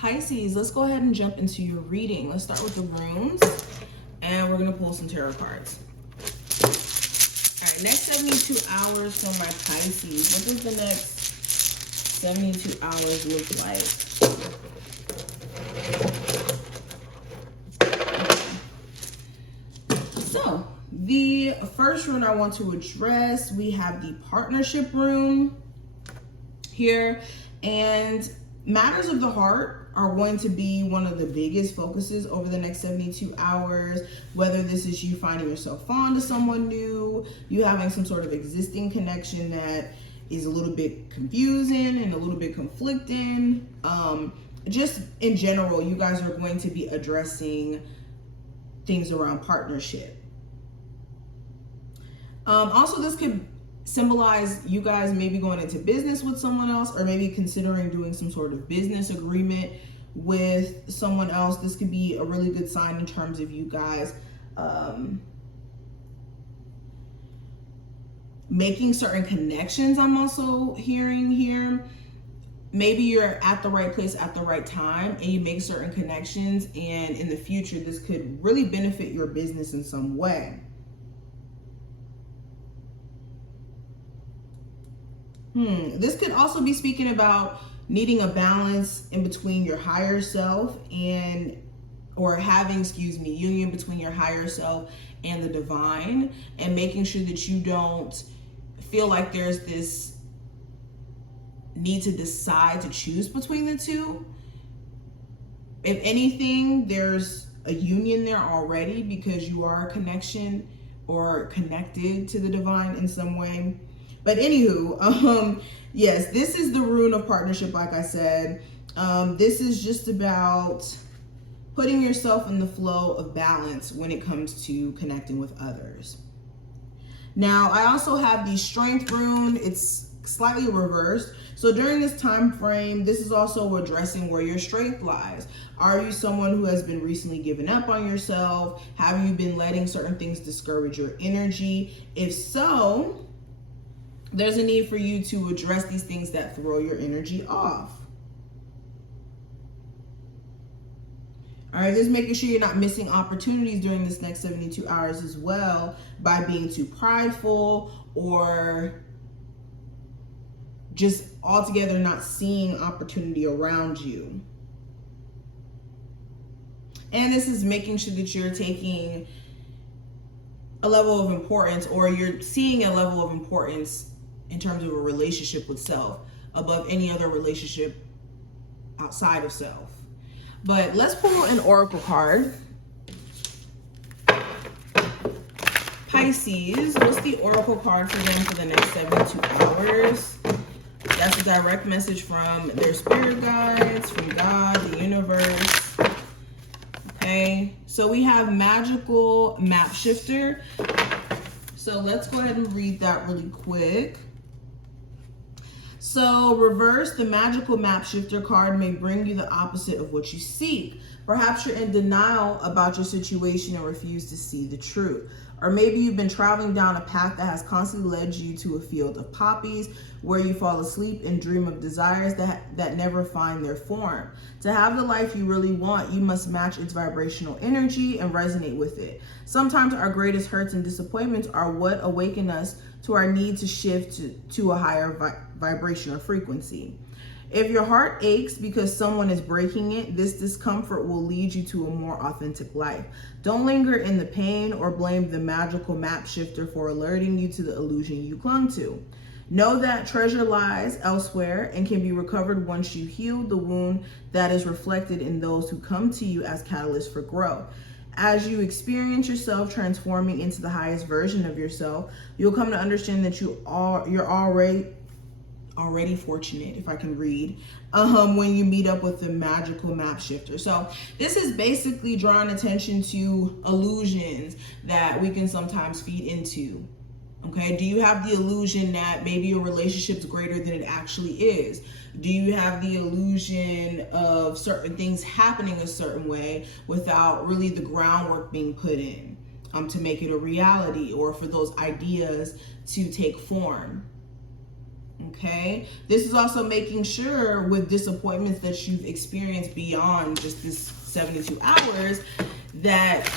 Pisces, let's go ahead and jump into your reading. Let's start with the runes, and we're going to pull some tarot cards. All right, next 72 hours for my Pisces. What does the next 72 hours look like? So, the first rune I want to address, we have the partnership rune here, and matters of the heart are going to be one of the biggest focuses over the next 72 hours, whether this is you finding yourself fond of someone new, you having some sort of existing connection that is a little bit confusing and a little bit conflicting. Just in general, you guys are going to be addressing things around partnership. Also, this could symbolize you guys maybe going into business with someone else, or maybe considering doing some sort of business agreement with someone else. This could be a really good sign in terms of you guys making certain connections. I'm also hearing here, maybe you're at the right place at the right time and you make certain connections, and in the future this could really benefit your business in some way. This could also be speaking about needing a balance in between your higher self or having, union between your higher self and the divine, and making sure that you don't feel like there's this need to decide to choose between the two. If anything, there's a union there already because you are a connection or connected to the divine in some way. But anywho, yes, this is the rune of partnership, like I said. This is just about putting yourself in the flow of balance when it comes to connecting with others. Now, I also have the strength rune. It's slightly reversed. So during this time frame, this is also addressing where your strength lies. Are you someone who has been recently given up on yourself? Have you been letting certain things discourage your energy? If so, there's a need for you to address these things that throw your energy off. All right, just making sure you're not missing opportunities during this next 72 hours as well by being too prideful or just altogether not seeing opportunity around you. And this is making sure that you're taking a level of importance, or you're seeing a level of importance in terms of a relationship with self above any other relationship outside of self. But let's pull an oracle card. Pisces, what's the oracle card for them for the next 72 hours? That's a direct message from their spirit guides, from God, the universe. Okay, so we have magical map shifter. So let's go ahead and read that really quick. So reverse, the magical map shifter card may bring you the opposite of what you seek. Perhaps you're in denial about your situation and refuse to see the truth. Or maybe you've been traveling down a path that has constantly led you to a field of poppies where you fall asleep and dream of desires that never find their form. To have the life you really want, you must match its vibrational energy and resonate with it. Sometimes our greatest hurts and disappointments are what awaken us to our need to shift to a higher vibration or frequency. If your heart aches because someone is breaking it, this discomfort will lead you to a more authentic life. Don't linger in the pain or blame the magical map shifter for alerting you to the illusion you clung to. Know that treasure lies elsewhere and can be recovered once you heal the wound that is reflected in those who come to you as catalysts for growth. As you experience yourself transforming into the highest version of yourself, you'll come to understand that you're already fortunate, if I can read, when you meet up with the magical map shifter. So this is basically drawing attention to illusions that we can sometimes feed into. Okay, do you have the illusion that maybe your relationship's greater than it actually is? Do you have the illusion of certain things happening a certain way without really the groundwork being put in to make it a reality, or for those ideas to take form? Okay, this is also making sure with disappointments that you've experienced beyond just this 72 hours that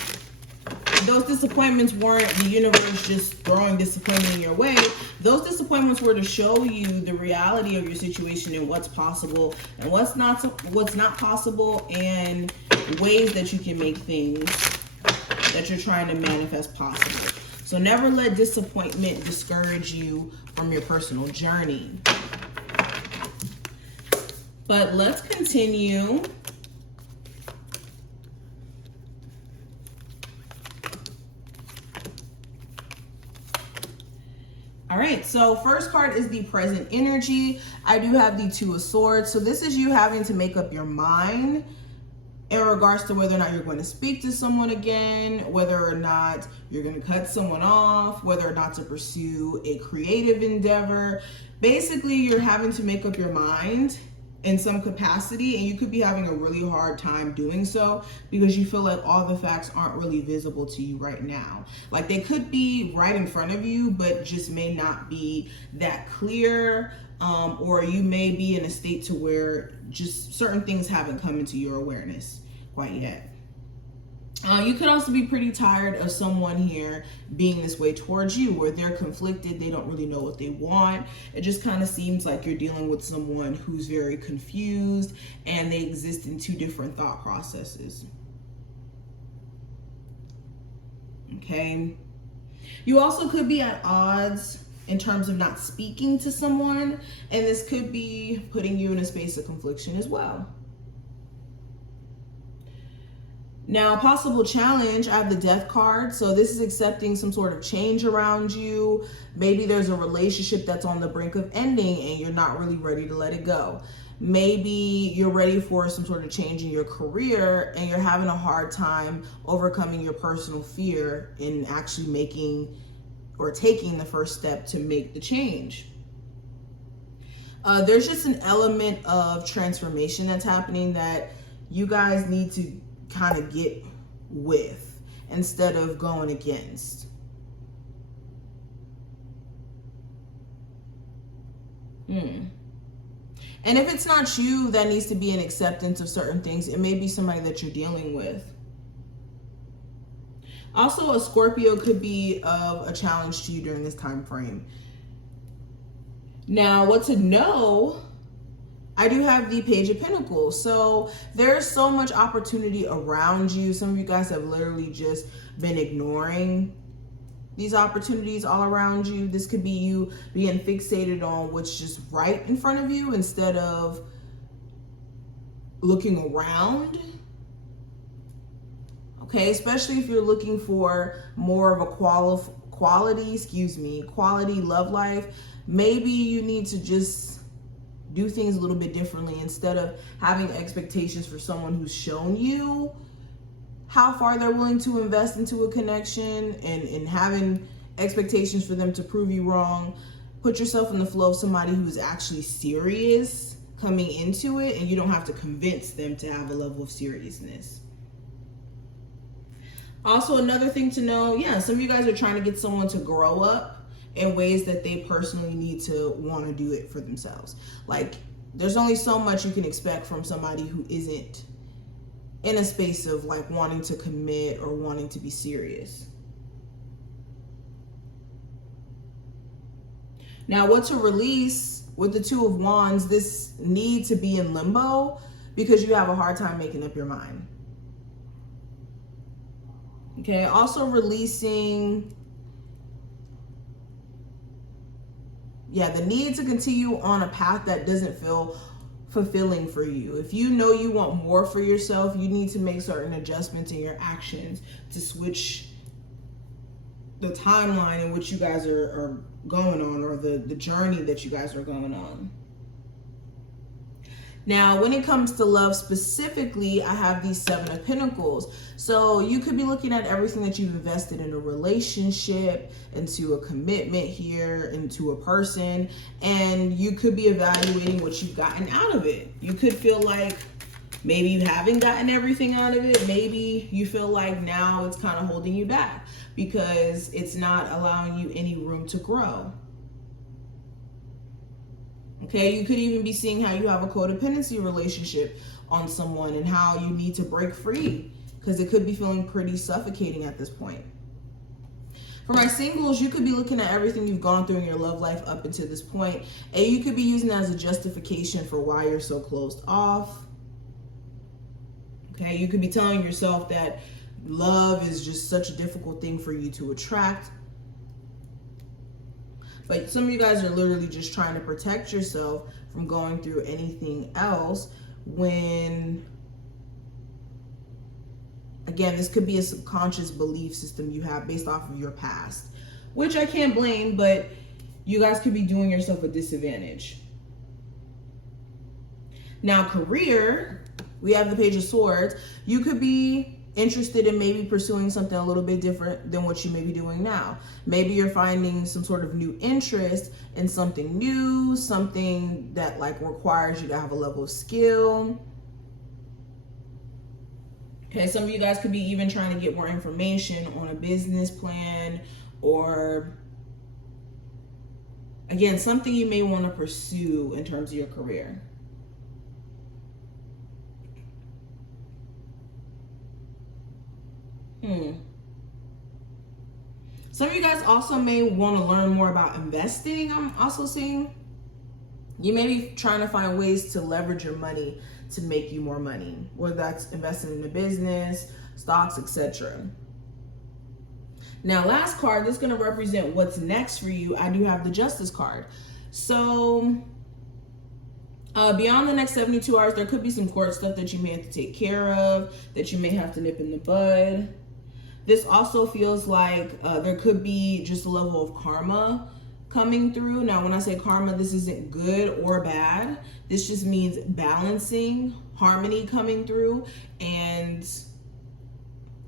those disappointments weren't the universe just throwing disappointment in your way. Those disappointments were to show you the reality of your situation and what's possible and what's not possible, and ways that you can make things that you're trying to manifest possible. So never let disappointment discourage you from your personal journey. But let's continue. All right, so first card is the present energy. I do have the Two of Swords. So this is you having to make up your mind in regards to whether or not you're going to speak to someone again, whether or not you're going to cut someone off, whether or not to pursue a creative endeavor. Basically, you're having to make up your mind in some capacity, and you could be having a really hard time doing so because you feel like all the facts aren't really visible to you right now. Like they could be right in front of you, but just may not be that clear, or you may be in a state to where just certain things haven't come into your awareness quite yet. You could also be pretty tired of someone here being this way towards you, where they're conflicted, they don't really know what they want. It just kind of seems like you're dealing with someone who's very confused and they exist in two different thought processes. Okay. You also could be at odds in terms of not speaking to someone, and this could be putting you in a space of confliction as well. Now, possible challenge, I have the Death card. So this is accepting some sort of change around you. Maybe there's a relationship that's on the brink of ending and you're not really ready to let it go. Maybe you're ready for some sort of change in your career and you're having a hard time overcoming your personal fear in actually making or taking the first step to make the change. There's just an element of transformation that's happening that you guys need to kind of get with instead of going against. And if it's not you that needs to be an acceptance of certain things, it may be somebody that you're dealing with. Also, a Scorpio could be of a challenge to you during this time frame. Now, what to know, I do have the Page of Pentacles. So there's so much opportunity around you. Some of you guys have literally just been ignoring these opportunities all around you. This could be you being fixated on what's just right in front of you instead of looking around. Okay, especially if you're looking for more of a quality love life. Maybe you need to just do things a little bit differently instead of having expectations for someone who's shown you how far they're willing to invest into a connection and having expectations for them to prove you wrong. Put yourself in the flow of somebody who's actually serious coming into it, and you don't have to convince them to have a level of seriousness. Also, another thing to know, some of you guys are trying to get someone to grow up in ways that they personally need to want to do it for themselves. Like, there's only so much you can expect from somebody who isn't in a space of like wanting to commit or wanting to be serious. Now, what to release with the Two of Wands, this need to be in limbo because you have a hard time making up your mind. Okay, also releasing the need to continue on a path that doesn't feel fulfilling for you. If you know you want more for yourself, you need to make certain adjustments in your actions to switch the timeline in which you guys are going on, or the journey that you guys are going on. Now, when it comes to love specifically, I have these Seven of Pentacles. So you could be looking at everything that you've invested in a relationship, into a commitment here, into a person, and you could be evaluating what you've gotten out of it. You could feel like maybe you haven't gotten everything out of it. Maybe you feel like now it's kind of holding you back because it's not allowing you any room to grow. Okay, you could even be seeing how you have a codependency relationship on someone and how you need to break free, because it could be feeling pretty suffocating at this point. For my singles, you could be looking at everything you've gone through in your love life up until this point, and you could be using that as a justification for why you're so closed off. Okay, you could be telling yourself that love is just such a difficult thing for you to attract. But some of you guys are literally just trying to protect yourself from going through anything else when, again, this could be a subconscious belief system you have based off of your past, which I can't blame, but you guys could be doing yourself a disadvantage. Now, career, we have the Page of Swords. You could be interested in maybe pursuing something a little bit different than what you may be doing now. Maybe you're finding some sort of new interest in something new, something that like requires you to have a level of skill. Okay, some of you guys could be even trying to get more information on a business plan, or again, something you may want to pursue in terms of your career. Some of you guys also may want to learn more about investing. I'm also seeing you may be trying to find ways to leverage your money to make you more money, whether that's investing in a business, stocks, etc. Now, last card, this is going to represent what's next for you. I do have the Justice card. So beyond the next 72 hours, there could be some court stuff that you may have to take care of, that you may have to nip in the bud. This also feels like there could be just a level of karma coming through. Now, when I say karma, this isn't good or bad. This just means balancing, harmony coming through, and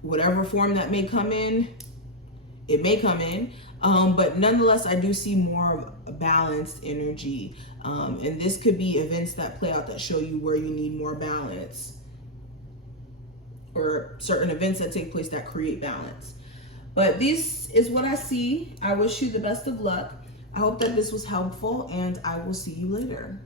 whatever form that may come in, it may come in. But nonetheless, I do see more of a balanced energy. And this could be events that play out that show you where you need more balance, or certain events that take place that create balance. But this is what I see. I wish you the best of luck. I hope that this was helpful, and I will see you later.